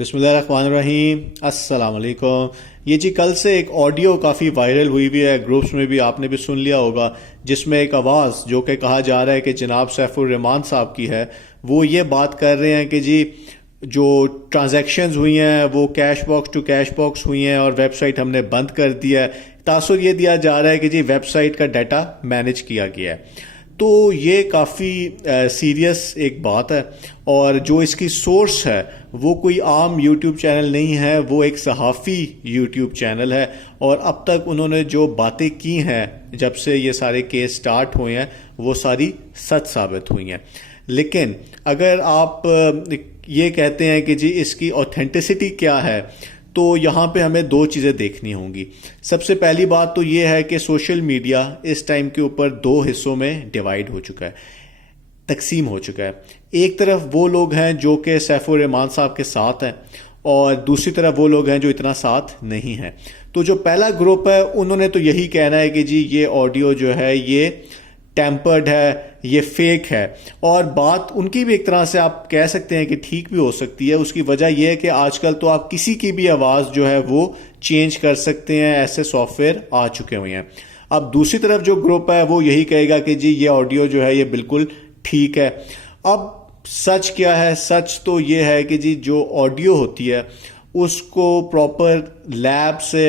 बिस्मिल्लाहिर्रहमानिर्रहीम। अस्सलाम वालेकुम। ये जी कल से एक ऑडियो काफ़ी वायरल हुई भी है, ग्रुप्स में भी आपने भी सुन लिया होगा, जिसमें एक आवाज़ जो कि कहा जा रहा है कि जनाब सैफुर रहमान साहब की है। वो ये बात कर रहे हैं कि जी जो ट्रांजैक्शंस हुई हैं वो cash box to cash box हुई हैं और वेबसाइट हमने बंद कर दिया है। तासुर ये दिया जा रहा है कि जी वेबसाइट का डाटा मैनेज किया गया है। तो ये काफ़ी सीरियस एक बात है और जो इसकी सोर्स है वो कोई आम यूट्यूब चैनल नहीं है, वो एक सहाफ़ी यूट्यूब चैनल है। और अब तक उन्होंने जो बातें की हैं जब से ये सारे केस स्टार्ट हुए हैं वो सारी सच साबित हुई हैं। लेकिन अगर आप ये कहते हैं कि जी इसकी ऑथेंटिसिटी क्या है, तो यहाँ पे हमें दो चीज़ें देखनी होंगी। सबसे पहली बात तो ये है कि सोशल मीडिया इस टाइम के ऊपर दो हिस्सों में डिवाइड हो चुका है, तकसीम हो चुका है। एक तरफ वो लोग हैं जो कि सैफुर रहमान साहब के साथ हैं और दूसरी तरफ वो लोग हैं जो इतना साथ नहीं हैं। तो जो पहला ग्रुप है उन्होंने तो यही कहना है कि जी ये ऑडियो जो है ये टेम्पर्ड है, ये फेक है। और बात उनकी भी एक तरह से आप कह सकते हैं कि ठीक भी हो सकती है। उसकी वजह यह है कि आजकल तो आप किसी की भी आवाज़ जो है वो चेंज कर सकते हैं, ऐसे सॉफ्टवेयर आ चुके हुए हैं। अब दूसरी तरफ जो ग्रुप है वो यही कहेगा कि जी ये ऑडियो जो है ये बिल्कुल ठीक है। अब सच क्या है? सच तो ये है कि जी जो ऑडियो होती है उसको प्रॉपर लैब से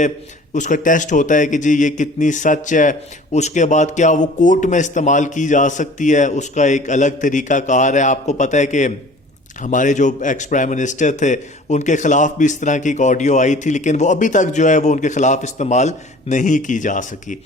उसका टेस्ट होता है कि जी ये कितनी सच है। उसके बाद क्या वो कोर्ट में इस्तेमाल की जा सकती है, उसका एक अलग तरीका कार है। आपको पता है कि हमारे जो एक्स प्राइम मिनिस्टर थे उनके खिलाफ भी इस तरह की एक ऑडियो आई थी, लेकिन वो अभी तक जो है वो उनके खिलाफ इस्तेमाल नहीं की जा सकी।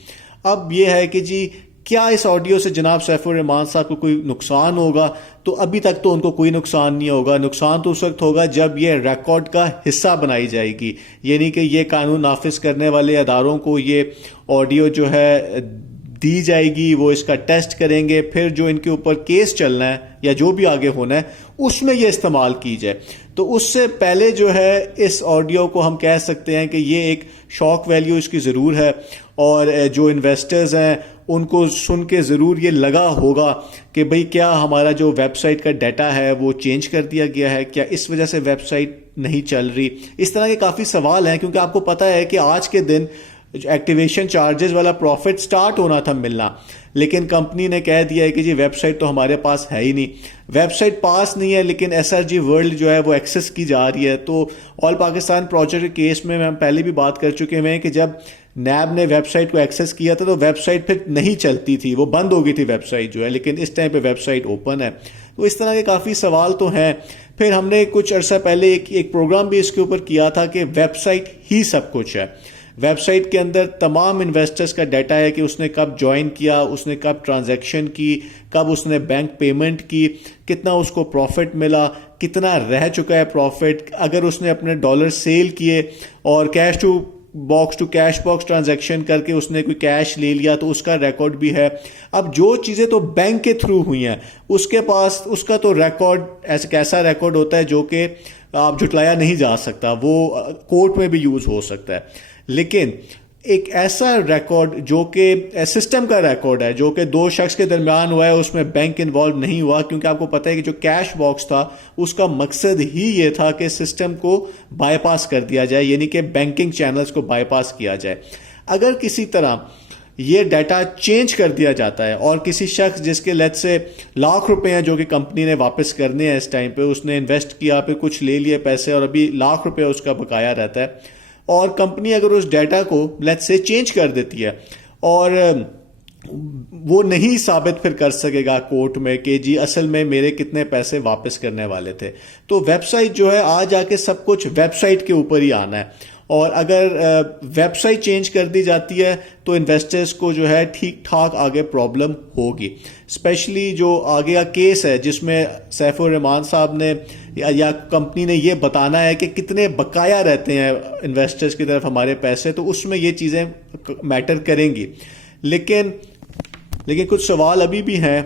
अब ये है कि जी क्या इस ऑडियो से जनाब सैफुर रहमान साहब को कोई नुकसान होगा? तो अभी तक तो उनको कोई नुकसान नहीं होगा। नुकसान तो उस वक्त होगा जब ये रिकॉर्ड का हिस्सा बनाई जाएगी, यानी कि ये कानून नाफिज करने वाले अदारों को ये ऑडियो जो है दी जाएगी, वो इसका टेस्ट करेंगे, फिर जो इनके ऊपर केस चलना है या जो भी आगे होना है उसमें ये इस्तेमाल की जाए। तो उससे पहले जो है इस ऑडियो को हम कह सकते हैं कि ये एक शॉक वैल्यू इसकी ज़रूर है और जो इन्वेस्टर्स हैं उनको सुन के ज़रूर ये लगा होगा कि भाई क्या हमारा जो वेबसाइट का डाटा है वो चेंज कर दिया गया है, क्या इस वजह से वेबसाइट नहीं चल रही। इस तरह के काफ़ी सवाल हैं, क्योंकि आपको पता है कि आज के दिन एक्टिवेशन चार्जेस वाला प्रॉफिट स्टार्ट होना था मिलना, लेकिन कंपनी ने कह दिया है कि जी वेबसाइट तो हमारे पास है ही नहीं। वेबसाइट पास नहीं है लेकिन SRG वर्ल्ड जो है वो एक्सेस की जा रही है। तो ऑल पाकिस्तान प्रोजेक्ट के केस में हम पहले भी बात कर चुके हैं कि जब नैब ने वेबसाइट को एक्सेस किया था तो वेबसाइट फिर नहीं चलती थी, वो बंद हो गई थी वेबसाइट जो है, लेकिन इस टाइम पे वेबसाइट ओपन है। तो इस तरह के काफ़ी सवाल तो हैं। फिर हमने कुछ अर्सा पहले एक प्रोग्राम भी इसके ऊपर किया था कि वेबसाइट ही सब कुछ है। वेबसाइट के अंदर तमाम इन्वेस्टर्स का डाटा है कि उसने कब ज्वाइन किया, उसने कब ट्रांजैक्शन की, कब उसने बैंक पेमेंट की, कितना उसको प्रॉफिट मिला, कितना रह चुका है प्रॉफिट, अगर उसने अपने डॉलर सेल किए और cash to cash box transaction करके उसने कोई कैश ले लिया तो उसका रिकॉर्ड भी है। अब जो चीज़ें तो बैंक के थ्रू हुई हैं उसके पास उसका तो रिकॉर्ड ऐसा कैसा रिकॉर्ड होता है जो कि आप झुटलाया नहीं जा सकता, वो कोर्ट में भी यूज़ हो सकता है। लेकिन एक ऐसा रिकॉर्ड जो कि सिस्टम का रिकॉर्ड है जो कि दो शख्स के दरमियान हुआ है, उसमें बैंक इन्वॉल्व नहीं हुआ, क्योंकि आपको पता है कि जो कैश बॉक्स था उसका मकसद ही ये था कि सिस्टम को बाईपास कर दिया जाए, यानी कि बैंकिंग चैनल्स को बाईपास किया जाए। अगर किसी तरह ये डाटा चेंज कर दिया जाता है और किसी शख्स जिसके लेट से लाख रुपए हैं जो कि कंपनी ने वापस करने हैं इस टाइम पे, उसने इन्वेस्ट किया, फिर कुछ ले लिए पैसे और अभी लाख रुपए उसका बकाया रहता है, और कंपनी अगर उस डाटा को लेट्स से चेंज कर देती है और वो नहीं साबित फिर कर सकेगा कोर्ट में कि जी असल में मेरे कितने पैसे वापस करने वाले थे, तो वेबसाइट जो है आज आके सब कुछ वेबसाइट के ऊपर ही आना है। और अगर वेबसाइट चेंज कर दी जाती है तो इन्वेस्टर्स को जो है ठीक ठाक आगे प्रॉब्लम होगी। स्पेशली जो आगे का केस है जिसमें सैफुर रहमान साहब ने या कंपनी ने ये बताना है कि कितने बकाया रहते हैं इन्वेस्टर्स की तरफ हमारे पैसे, तो उसमें ये चीज़ें मैटर करेंगी। लेकिन कुछ सवाल अभी भी हैं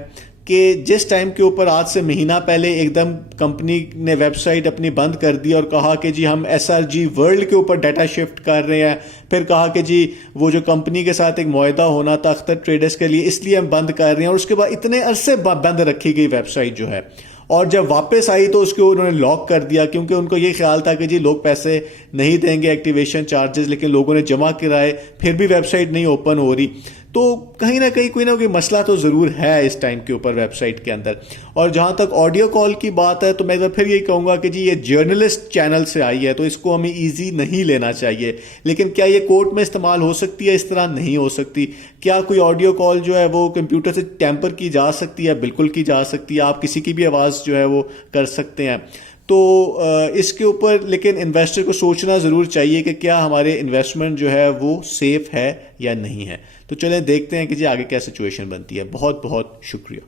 कि जिस टाइम के ऊपर आज से महीना पहले एकदम कंपनी ने वेबसाइट अपनी बंद कर दी और कहा कि जी हम SRG वर्ल्ड के ऊपर डाटा शिफ्ट कर रहे हैं, फिर कहा कि जी वो जो कंपनी के साथ एक मुआहदा होना था अख्तर ट्रेडर्स के लिए, इसलिए हम बंद कर रहे हैं, और उसके बाद इतने अरसे बंद रखी गई वेबसाइट जो है, और जब वापस आई तो उसको उन्होंने लॉक कर दिया, क्योंकि उनको ये ख्याल था कि जी लोग पैसे नहीं देंगे एक्टिवेशन चार्जेस, लेकिन लोगों ने जमा कराए फिर भी वेबसाइट नहीं ओपन हो रही। तो कहीं ना कहीं कोई ना कोई मसला तो ज़रूर है इस टाइम के ऊपर वेबसाइट के अंदर। और जहाँ तक ऑडियो कॉल की बात है तो मैं फिर यही कहूँगा कि जी ये जर्नलिस्ट चैनल से आई है तो इसको हमें ईजी नहीं लेना चाहिए। लेकिन क्या ये कोर्ट में इस्तेमाल हो सकती है? इस तरह नहीं हो सकती। क्या कोई ऑडियो कॉल जो है वो कंप्यूटर से टैंपर की जा सकती है? बिल्कुल की जा सकती है। आप किसी की भी आवाज़ जो है वो कर सकते हैं। तो इसके ऊपर लेकिन इन्वेस्टर को सोचना ज़रूर चाहिए कि क्या हमारे इन्वेस्टमेंट जो है वो सेफ़ है या नहीं है। तो चलें देखते हैं कि जी आगे क्या सिचुएशन बनती है। बहुत बहुत शुक्रिया।